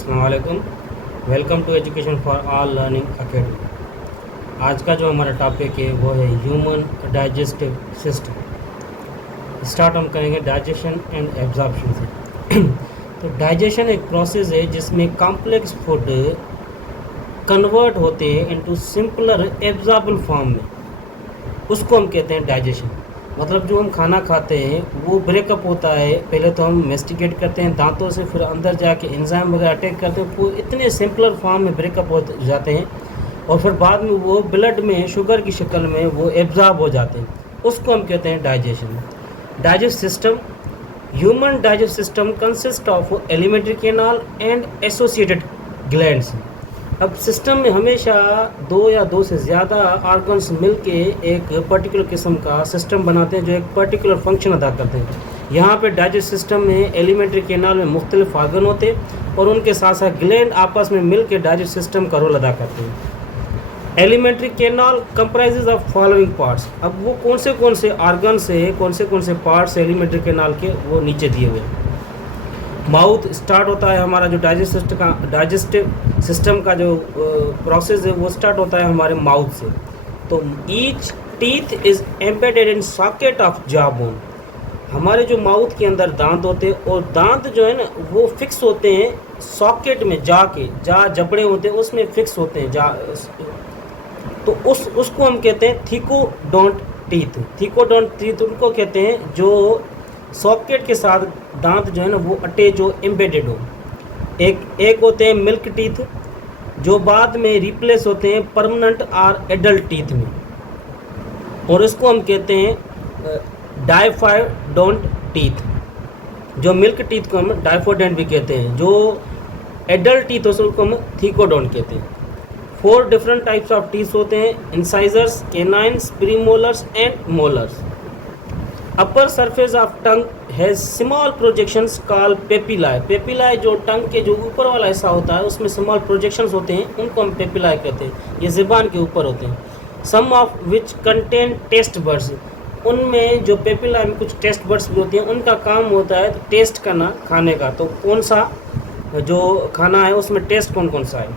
अस्सलाम वालेकुम। Welcome to education for all learning academy. आज का जो हमारा टॉपिक है वो है ह्यूमन डाइजेस्टिव सिस्टम। स्टार्ट हम करेंगे डाइजेशन एंड एब्जॉर्प्शन से। तो डाइजेशन एक प्रोसेस है जिसमें कॉम्प्लेक्स फूड कन्वर्ट होते हैं इनटू सिंपलर एब्जॉर्बल फॉर्म में, उसको हम कहते हैं डाइजेशन। मतलब जो हम खाना खाते हैं वो ब्रेकअप होता है, पहले तो हम मेस्टिकेट करते हैं दांतों से, फिर अंदर जाके एंजाइम वगैरह अटैक करते हैं, वो इतने सिंपलर फॉर्म में ब्रेकअप हो जाते हैं और फिर बाद में वो ब्लड में शुगर की शक्ल में वो एब्जॉर्ब हो जाते हैं, उसको हम कहते हैं digestion. Digest system, human digest system consist of alimentary canal and associated glands. अब सिस्टम में हमेशा दो या दो से ज़्यादा ऑर्गन्स मिलके एक पर्टिकुलर किस्म का सिस्टम बनाते हैं जो एक पर्टिकुलर फंक्शन अदा करते हैं। यहाँ पे डाइजेस्ट सिस्टम में एलिमेंट्री कैनाल में मुख्तलिफ ऑर्गन होते हैं और उनके साथ साथ ग्लैंड आपस में मिल के डाइजेस्ट सिस्टम का रोल अदा करते हैं। Alimentary canal comprises of following parts. अब वो कौन से ऑर्गन से कौन से पार्ट्स एलिमेंट्री कैनाल के, वो नीचे दिए हुए हैं। माउथ स्टार्ट होता है हमारा जो डाइजेस्टिव सिस्टम का जो प्रोसेस है वो स्टार्ट होता है हमारे माउथ से। तो each teeth is embedded in socket of jaw bone. हमारे जो माउथ के अंदर दांत होते हैं और दांत जो है ना वो फिक्स होते हैं सॉकेट में, जहाँ जबड़े होते हैं उसमें फिक्स होते हैं तो उसको हम कहते हैं थीकोडोंट टीथ। थीकोडोंट टीथ उनको कहते हैं जो सॉकेट के साथ दांत जो है ना वो अटैच हो, एम्बेडेड हो। एक होते हैं मिल्क टीथ जो बाद में रिप्लेस होते हैं परमानेंट और एडल्ट टीथ में, और इसको हम कहते हैं डाइफोडोंट टीथ। जो मिल्क टीथ को हम डाइफोडेंट भी कहते हैं, जो एडल्ट टीथ होते हैं उसको हम थीकोडोंट कहते हैं। 4 डिफरेंट टाइप्स ऑफ टीथ होते हैं, incisors, canines, premolars and molars. Upper surface of tongue has small projections called papillae. Papillae जो टंग के जो ऊपर वाला हिस्सा होता है उसमें स्मॉल प्रोजेक्शंस होते हैं, उनको हम पेपिलाए कहते हैं। ये ज़ुबान के ऊपर होते हैं। Some of which contain taste buds. उनमें जो पेपिलाए में कुछ टेस्ट बर्ड्स भी होते हैं, उनका काम होता है तो टेस्ट करना खाने का, तो कौन सा जो खाना है उसमें टेस्ट कौन सा है।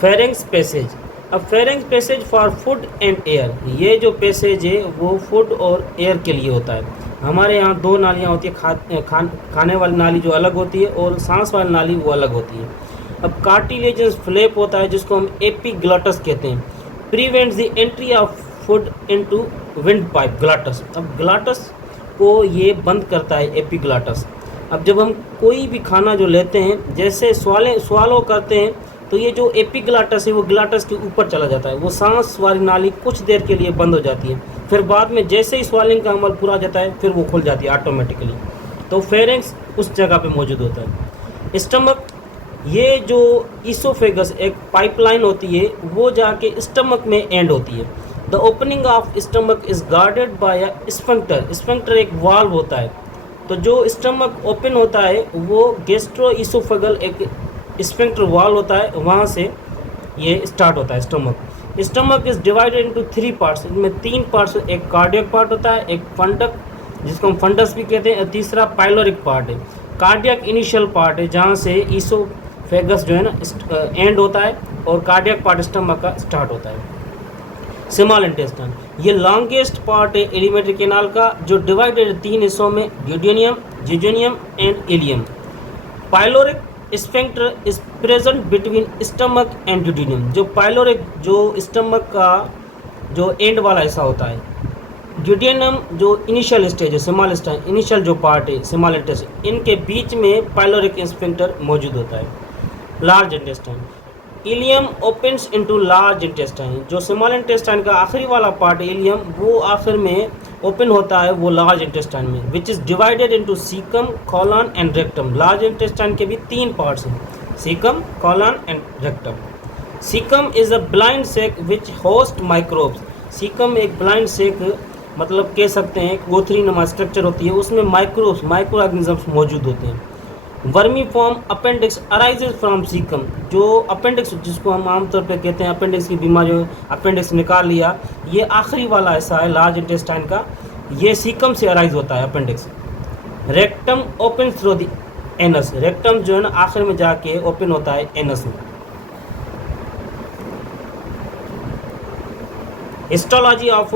Pharynx passage. अब pharynx passage for food and air, ये जो पैसेज है वो फूड और एयर के लिए होता है। हमारे यहाँ 2 नालियाँ होती है, खाने वाली नाली जो अलग होती है और सांस वाली नाली वो अलग होती है। अब कार्टिलेजस फ्लैप होता है जिसको हम एपिग्लॉटस कहते हैं, prevents the entry of food into windpipe glottis. अब ग्लॉटस को ये बंद करता है एपिग्लॉटस। अब जब हम कोई भी खाना जो लेते हैं, जैसे स्वालो करते हैं, तो ये जो एपिग्लॉटस है वो ग्लॉटस के ऊपर चला जाता है, वो सांस वाली नाली कुछ देर के लिए बंद हो जाती है, फिर बाद में जैसे ही स्वालिंग का अमल पूरा हो जाता है फिर वो खुल जाती है ऑटोमेटिकली। तो फेरेंक्स उस जगह पे मौजूद होता है। स्टमक, ये जो ईसोफेगस एक पाइपलाइन होती है वो जाके स्टमक में एंड होती है। The opening of stomach is guarded by a sphincter. Sphincter एक वाल्व होता है, तो जो स्टमक ओपन होता है वो गैस्ट्रो ईसोफेगल एक स्फंक्टर वाल होता है, वहाँ से ये स्टार्ट होता है stomach. Stomach is divided into 3 parts. इनमें 3 पार्ट्स, एक कार्डियक पार्ट होता है, एक फंडक जिसको हम फंडस भी कहते हैं, और तीसरा पाइलोरिक पार्ट है। कार्डियक इनिशियल पार्ट है जहाँ से ईसोफेगस जो है ना एंड होता है और कार्डियक पार्ट स्टमक का स्टार्ट होता है। स्मॉल इंटेस्टाइन, ये लॉन्गेस्ट पार्ट है एलिमेंट्री कैनाल का, जो डिवाइडेड 3 हिस्सों में, duodenum, jejunum and ileum. Pyloric sphincter is present between stomach and duodenum. जो पाइलोरिक जो स्टमक का जो एंड वाला हिस्सा होता है, ड्यूडेनियम जो इनिशियल स्टेज है, स्मॉल इंटेस्टाइन इनिशियल जो पार्ट है स्मॉल इंटेस्टाइन, इनके बीच में पाइलोरिक स्फंक्टर मौजूद होता है। Large intestine, ileum opens into large intestine. जो स्मॉल इंटेस्टाइन का आखिरी वाला पार्ट इलियम, वो आखिर में ओपन होता है वो लार्ज इंटेस्टाइन में, which is divided into caecum, colon and rectum. Large intestine के भी 3 पार्ट्स हैं, caecum, colon and rectum. Caecum is a blind sac which host microbes. Caecum एक ब्लाइंड सेक मतलब कह सकते हैं, गोथरी नुमा स्ट्रक्चर होती है, उसमें माइक्रो ऑर्गेनिजम्स मौजूद होते हैं। Vermi form appendix arises from caecum. जो अपेंडिक्स जिसको हम आमतौर पे कहते हैं अपेंडिक्स की बीमारी, अपेंडिक्स निकाल लिया, ये आखिरी वाला हिस्सा है लार्ज इंटेस्टाइन का, ये सीकम से अराइज होता है appendix. Rectum open through the anus. Rectum जो है ना आखिर में जाके ओपन होता है एनस में। Histology of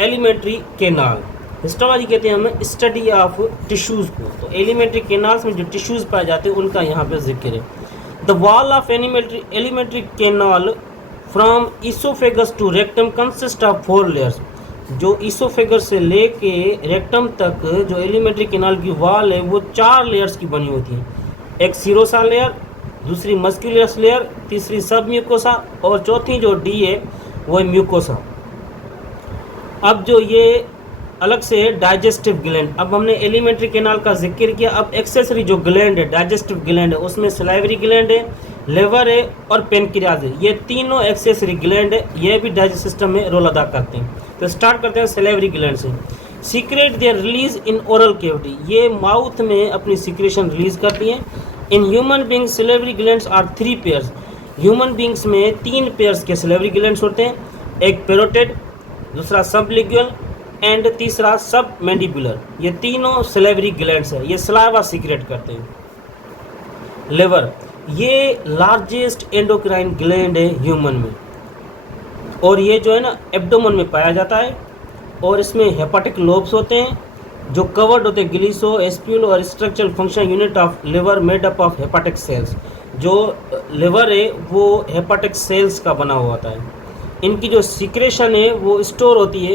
alimentary canal. Histology कहते हैं हमें स्टडी ऑफ टिश्यूज़ को। तो एलिमेंट्री केनाल्स में जो टिश्यूज़ पाए जाते हैं उनका यहाँ पे जिक्र है। The wall of alimentary canal from oesophagus to rectum consist of 4 layers. जो ईसोफेगस से लेके रेक्टम तक जो एलिमेंट्री केनाल की वॉल है वो 4 लेयर्स की बनी होती है। एक सीरोसा लेयर, दूसरी मस्कुलस लेयर, तीसरी सब म्यूकोसा और चौथी जो डी है वो है म्यूकोसा। अब जो ये अलग से है डाइजेस्टिव ग्लैंड। अब हमने एलिमेंट्री केनाल का जिक्र किया। अब एक्सेसरी जो ग्लैंड है डाइजेस्टिव ग्लैंड है उसमें सलाइवरी ग्लैंड है, लेवर है और पेनक्रियाज है। ये तीनों एक्सेसरी ग्लैंड है, ये भी डाइजेस्ट सिस्टम में रोल अदा करते हैं। तो स्टार्ट करते हैं सलाइवरी ग्लैंड से। Secrete their release in oral cavity. ये माउथ में अपनी सीक्रेशन रिलीज करती हैं। In human beings salivary glands are 3 pairs. Human beings में 3 पेयर्स के सलाइवरी ग्लैंड्स होते हैं। एक पेरोटिड, दूसरा सबलिंगुअल एंड तीसरा सब मैंडिबुलर। ये तीनों सलाइवरी ग्लैंड्स है, ये सलाइवा सीक्रेट करते हैं। लिवर, ये लार्जेस्ट एंडोक्राइन ग्लैंड है ह्यूमन में और ये जो है ना एब्डोमेन में पाया जाता है और इसमें हेपाटिक लोब्स होते हैं जो कवर्ड होते हैं ग्लीसो एस्प्यूल और structural function unit of liver made up of hepatic cells. जो लिवर है वो हेपाटिक सेल्स का बना हुआ होता है। इनकी जो सीक्रेशन है वो स्टोर होती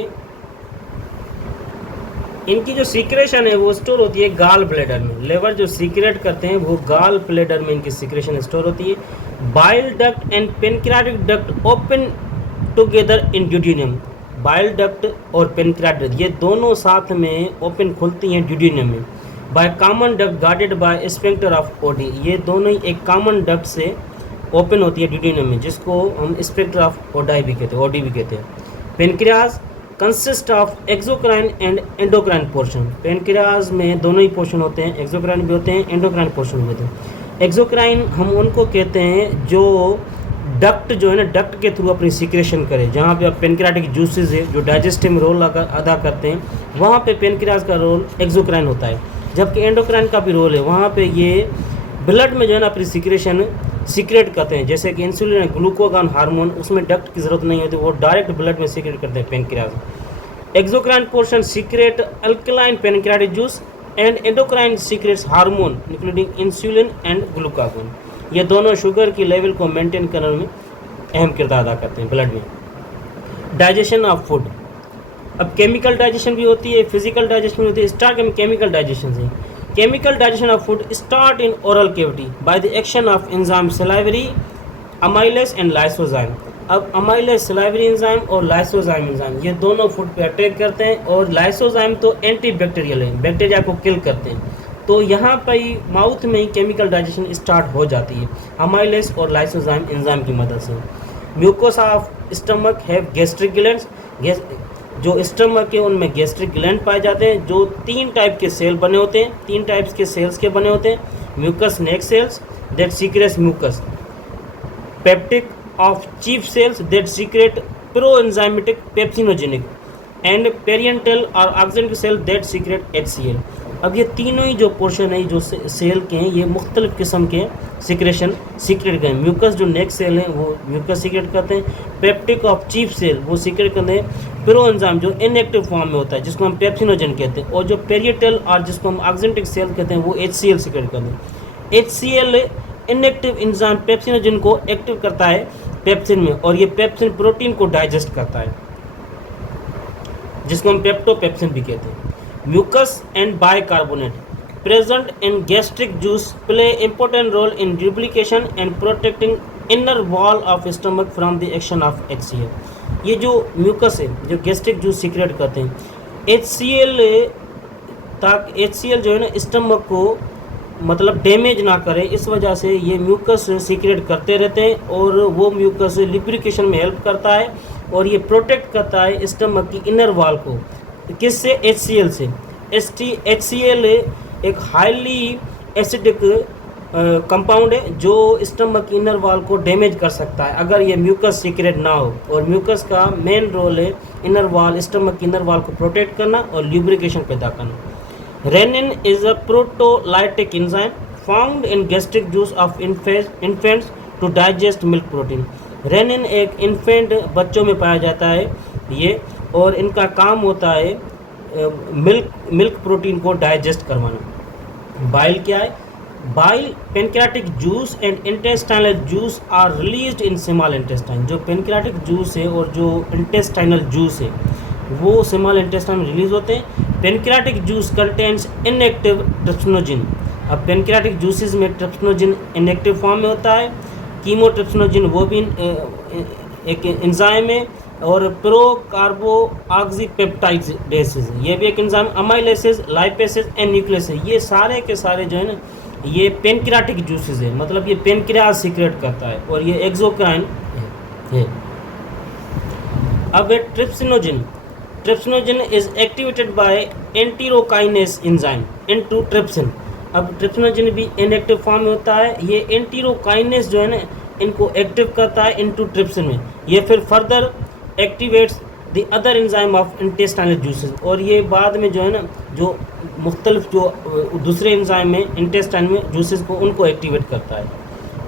है गाल ब्लैडर में। लिवर जो सीक्रेट करते हैं वो गाल ब्लैडर में इनकी सीक्रेशन स्टोर होती है। Bile duct and pancreatic duct open together in duodenum. Bile duct और पेनक्रियाटिक ये दोनों साथ में ओपन खुलती हैं ड्यूडेनम में। By common duct guarded by sphincter of OD. ये दोनों ही एक कॉमन डक्ट से ओपन होती है ड्यूडेनम में, जिसको हम स्फिंक्टर ऑफ ओडी भी कहते हैं। Pancreas consist of exocrine and endocrine portion. Pancreas में दोनों ही पोर्शन होते हैं, एक्सोक्राइन भी होते हैं, एंडोक्राइन पोर्शन भी होते हैं। एक्सोक्राइन हम उनको कहते हैं जो डक्ट जो है ना डक्ट के थ्रू अपनी सीक्रेशन करे। जहाँ पे अब पेनक्रियाटिक जूसेस है जो डाइजेस्टिव में रोल अदा करते हैं, वहाँ पे पेनक्रियाज का रोल एक्सोक्राइन होता है। जबकि एंडोक्राइन का भी रोल है, वहाँ पे ये ब्लड में जो है ना अपनी सीक्रेशन सीक्रेट करते हैं। जैसे कि इंसुलिन है, ग्लूकोगॉन हार्मोन, उसमें डक्ट की ज़रूरत नहीं होती, वो डायरेक्ट ब्लड में सीक्रेट करते हैं pancreas. Exocrine portion secret alkaline pancreatic juice and endocrine secrets hormone including insulin and glucagon. ये दोनों शुगर की लेवल को मेंटेन करने में अहम किरदार अदा करते हैं ब्लड में। डाइजेशन ऑफ फूड, अब केमिकल डाइजेशन भी होती है, फिजिकल डाइजेशन भी होती है। स्टार्ट में केमिकल डाइजेशन से। Chemical digestion of food start in oral cavity by the action of enzyme salivary amylase and lysozyme. अब अमाइलेज सलाइवरी एंजाइम और लाइसोजाइम एंजाइम ये दोनों फूड पे अटैक करते हैं और लाइसोजाइम तो एंटी बैक्टीरियल है, बैक्टीरिया को किल करते हैं। तो यहाँ पर ही माउथ में ही केमिकल डाइजेशन स्टार्ट हो जाती है अमाइलेज और लाइसोजाइम एंजाइम की मदद से। Mucosa of stomach have gastric glands. जो स्टमक है उनमें गैस्ट्रिक ग्लैंड पाए जाते हैं जो 3 टाइप के सेल बने होते हैं, 3 टाइप्स के सेल्स के बने होते हैं। Mucus neck cells that secretes mucus, peptic of chief cells that secrete proenzymatic pepsinogenic and parietal और oxygen cell that secrete HCl। अब ये तीनों ही जो पोर्शन है जो सेल के हैं ये मुख्तलिफ किस्म के सीक्रेशन सीक्रेट करते हैं। म्यूकस जो नेक सेल हैं वो म्यूकस सीक्रेट करते हैं। पेप्टिक ऑफ चीफ सेल वो सीक्रेट करते हैं प्रोएंजाइम जो इनएक्टिव फॉर्म में होता है जिसको हम पेप्सिनोजन कहते हैं, और जो पेरियटल और जिसको हम ऑक्सीजेंटिक सेल कहते हैं वो HCl सीक्रेट करते हैं। HCl इनएक्टिव एंजाइम पेप्सिनोजन को एक्टिव करता है पेप्सिन में, और ये पेप्सिन प्रोटीन को डाइजेस्ट करता है जिसको हम पेप्टोपेप्सिन भी कहते हैं। Mucus and bicarbonate present in gastric juice play important role in duplication and protecting inner wall of stomach from the action of HCl। ये जो म्यूकस है जो गैस्ट्रिक जूस सीक्रेट करते हैं HCl जो है ना स्टमक को मतलब डैमेज ना करे, इस वजह से ये म्यूकस सीक्रेट करते रहते हैं और वो म्यूकस लिब्रिकेशन में हेल्प करता है और ये प्रोटेक्ट करता है स्टमक की इनर वॉल को। किससे? HCl से। HCl एक हाईली एसिडिक कंपाउंड है जो स्टमक की इनर वॉल को डैमेज कर सकता है अगर ये म्यूकस सीक्रेट ना हो, और म्यूकस का मेन रोल है इनर वॉल स्टमक की इनर वॉल को प्रोटेक्ट करना और ल्यूब्रिकेशन पैदा करना। Rennin is a proteolytic enzyme found in gastric juice of infants to digest milk protein. Rennin एक इन्फेंट बच्चों में पाया जाता है ये, और इनका काम होता है मिल्क प्रोटीन को डाइजेस्ट करवाना। बाइल क्या है? Bile pancreatic juice and intestinal juice are released in small intestine. जो पेनक्रियाटिक जूस है और जो इंटेस्टाइनल जूस है वो स्मॉल इंटेस्टाइन में रिलीज होते हैं। Pancreatic juice contains inactive trypsinogen. अब पेनक्रियाटिक जूसेस में ट्रिप्सिनोजिन इनएक्टिव फॉर्म में होता है। कीमोट्रिप्सिनोजिन वो भी एक एंजाइम है, और प्रो कार्बो ऑक्सीपेप्टाइडेसेस ये भी एक एंजाइम। अमाइलेसेस, लाइपेसेस एंड न्यूक्लियसेस ये सारे के सारे जो है ना ये पेनक्रियाटिक जूसेस है, मतलब ये पेनक्रियाज सीक्रेट करता है, और ये एक्सोक्राइन है। अब trypsinogen is activated by enterokinase enzyme into trypsin. अब ट्रिप्सिनोजिन भी इनएक्टिव फॉर्म में होता है, ये एंटीरोकाइनेस जो है ना इनको एक्टिव करता है इनटू ट्रिप्सिन में। ये फिर further activates the other enzyme of intestinal juices, और ये बाद में जो है ना जो मुख्तलिफ जो दूसरे एंजाइम में इंटेस्टाइन में जूसेस को उनको एक्टिवेट करता है।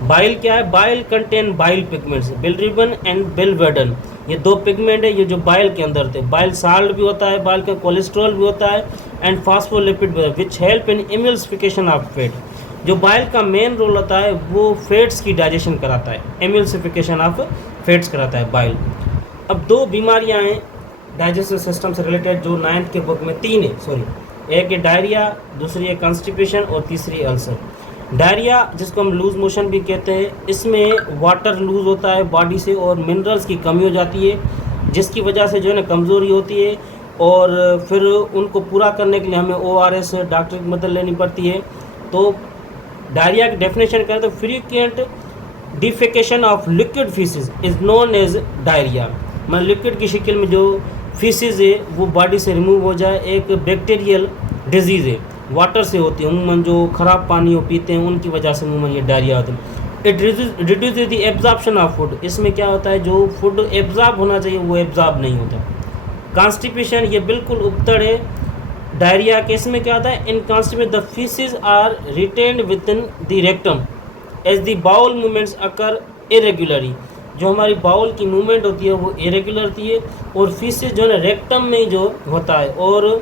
बाइल क्या है? Bile contain bile pigments, bilirubin and biliverdin. ये दो पिगमेंट है ये जो बाइल के अंदर थे। बाइल साल्ट भी होता है, बाइल का कोलेस्ट्रॉल भी होता है, एंड फास्फोलिपिड भी, which help in emulsification of fat. जो बाइल का मेन रोल होता है वो फैट्स की डाइजेशन कराता है, एमल्सिफिकेशन ऑफ फैट्स कराता है बाइल। अब दो बीमारियां हैं डाइजेस्टिव सिस्टम से रिलेटेड जो 9th के बुक में, 3 है सॉरी, एक है डायरिया, दूसरी है कॉन्स्टिपेशन और तीसरी अल्सर। डायरिया जिसको हम लूज मोशन भी कहते हैं, इसमें वाटर लूज होता है बॉडी से और मिनरल्स की कमी हो जाती है, जिसकी वजह से जो है ना कमज़ोरी होती है, और फिर उनको पूरा करने के लिए हमें ORS डॉक्टर की मदद लेनी पड़ती है। तो डायरिया की डेफिनेशन करें तो frequent defecation of liquid faeces is known as diarrhoea. मतलब लिक्विड की शक्ल में जो फीसिस है वो बॉडी से रिमूव हो जाए, एक बैक्टीरियल डिजीज़ है, वाटर से होती है, अमूमन जो ख़राब पानी वो पीते हैं उनकी वजह से अमूमन ये डायरिया होती है। It reduce the absorption of food. इसमें क्या होता है जो फूड एब्जॉर्ब होना चाहिए वो एब्जॉर्ब नहीं होता। कॉन्स्टिपेशन ये बिल्कुल उपतड़ है डायरिया के। इसमें क्या होता है? In constipation the faeces are retained within the rectum as the bowel movements occur irregularly. जो हमारी बाउल की मूवमेंट होती है वो इरेगुलर होती है, और फीसिस जो है ना रेक्टम में जो होता है, और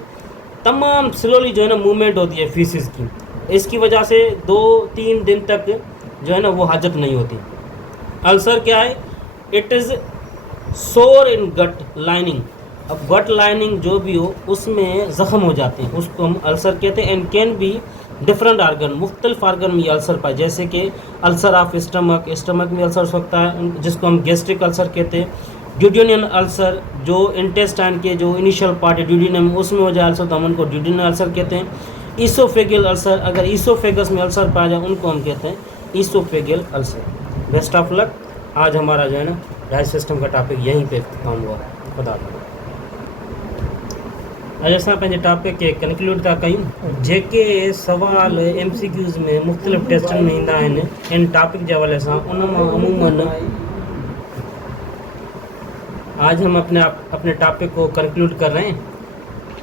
तमाम स्लोली जो है ना मूवमेंट होती है फीसिस की। इसकी वजह से 2-3 दिन तक जो है ना वो हाजत नहीं होती। अल्सर क्या है? इट इज़ सोर इन गट लाइनिंग। अब गट लाइनिंग जो भी हो उसमें ज़ख्म हो जाते हैं, उसको हम अल्सर कहते हैं। And can be different organ, मुख्तलिफ आर्गन में ये अल्सर पाए, जैसे कि अल्सर ऑफ स्टमक में अल्सर हो सकता है जिसको हम गैस्ट्रिक अल्सर कहते हैं। ड्यूडेनियल अल्सर जो इंटेस्टाइन के जो इनिशियल पार्ट है ड्यूडेनियम उसमें हो जाए अल्सर तो हम उनको ड्यूडेनियल अल्सर कहते हैं। ईसोफेगियल अल्सर, अगर ईसोफेगस में अल्सर पाया जाए उनको हम कहते हैं ईसोफेगियल अल्सर। Best of luck. आज हमारा जो है ना डाइजेस्ट सिस्टम का टॉपिक यहीं पे खत्म हुआ। खुदा हाफ़िज़। अॼु असां पंहिंजे टॉपिक खे कंक्लूड था कयूं। जेके सवाल MCQs में मुख़्तलिफ़ टेस्टनि में ईंदा आहिनि इन टॉपिक जे हवाले सां, उन मां अमूमन आज हम अपने टॉपिक को कंक्लूड कर रहे हैं।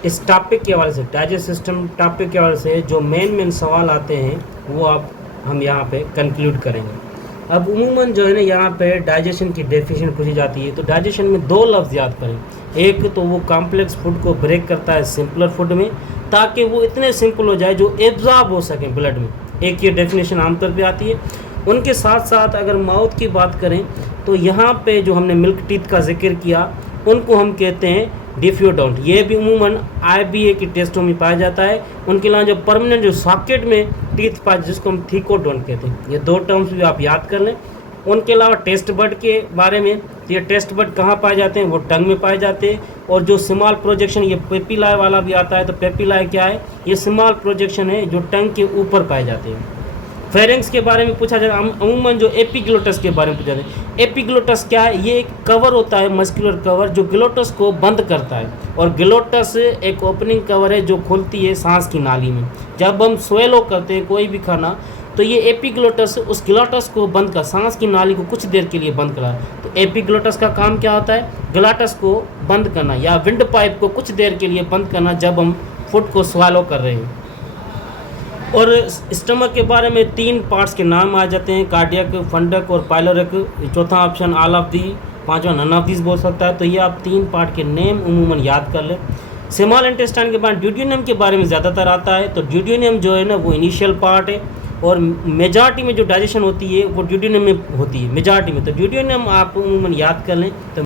इस टॉपिक के हवाले से, डाइजेस्ट सिस्टम टॉपिक के हवाले से जो मेन सवाल आते हैं वो आप हम यहाँ पे कंक्लूड करेंगे। अब उमूमन जो है ना यहाँ पे डाइजेशन की डेफिनेशन पूछी जाती है, तो डाइजेशन में 2 लफ्ज़ याद करें। एक तो वो कॉम्प्लेक्स फूड को ब्रेक करता है सिंपलर फूड में, ताकि वो इतने सिंपल हो जाए जो एब्जॉर्ब हो सके ब्लड में। एक ये डेफिनेशन आमतौर पे आती है। उनके साथ साथ अगर माउथ की बात करें तो यहाँ पे जो हमने मिल्क टीथ का जिक्र किया उनको हम कहते हैं डिफ्यूडोंट। ये भी उमूमन IBA की टेस्टों में पाया जाता है। उनके अलावा जो परमानेंट जो सॉकेट में टीथ पाए जिसको हम थीकोडोंट कहते हैं, ये 2 टर्म्स भी आप याद कर लें। उनके अलावा टेस्ट बड के बारे में, ये टेस्ट बड कहाँ पाए जाते हैं? वो टंग में पाए जाते हैं। और जो स्मॉल प्रोजेक्शन, ये पेपिलाए वाला भी आता है, तो पेपिलाए क्या है? ये स्मॉल प्रोजेक्शन है जो टंग के ऊपर पाए जाते हैं। फेरेंक्स के बारे में पूछा जाता है, अमूमन जो एपिग्लोटस के बारे में पूछा जाता है। एपिग्लोटस क्या है? ये एक कवर होता है, मस्कुलर कवर, जो ग्लोटस को बंद करता है। और ग्लोटस एक ओपनिंग कवर है जो खुलती है सांस की नाली में। जब हम स्वेलो करते हैं कोई भी खाना, तो ये एपिग्लोटस उस ग्लोटस को बंद कर, सांस की नाली को कुछ देर के लिए बंद करा। तो एपिग्लोटस का काम क्या होता है? ग्लोटस को बंद करना, या विंड पाइप को कुछ देर के लिए बंद करना जब हम फूड को स्वेलो कर रहे हैं। और स्टमक के बारे में 3 पार्ट्स के नाम आ जाते हैं, कार्डियक, फंडक और पाइलोरिक। चौथा ऑप्शन ऑल ऑफ दी, पांचवा नन ऑफ दिस बोल सकता है। तो ये आप 3 पार्ट के नेम उमूमन याद कर लें। स्मॉल इंटेस्टाइन के बाद ड्यूडेनियम के बारे में ज़्यादातर आता है। तो ड्यूडेनियम जो है ना वो इनिशियल पार्ट है, और मेजॉरिटी में जो डाइजेशन होती है वो ड्यूडेनियम में होती है, मेजॉरिटी में। तो ड्यूडेनियम आप उमूमन याद कर लें। तो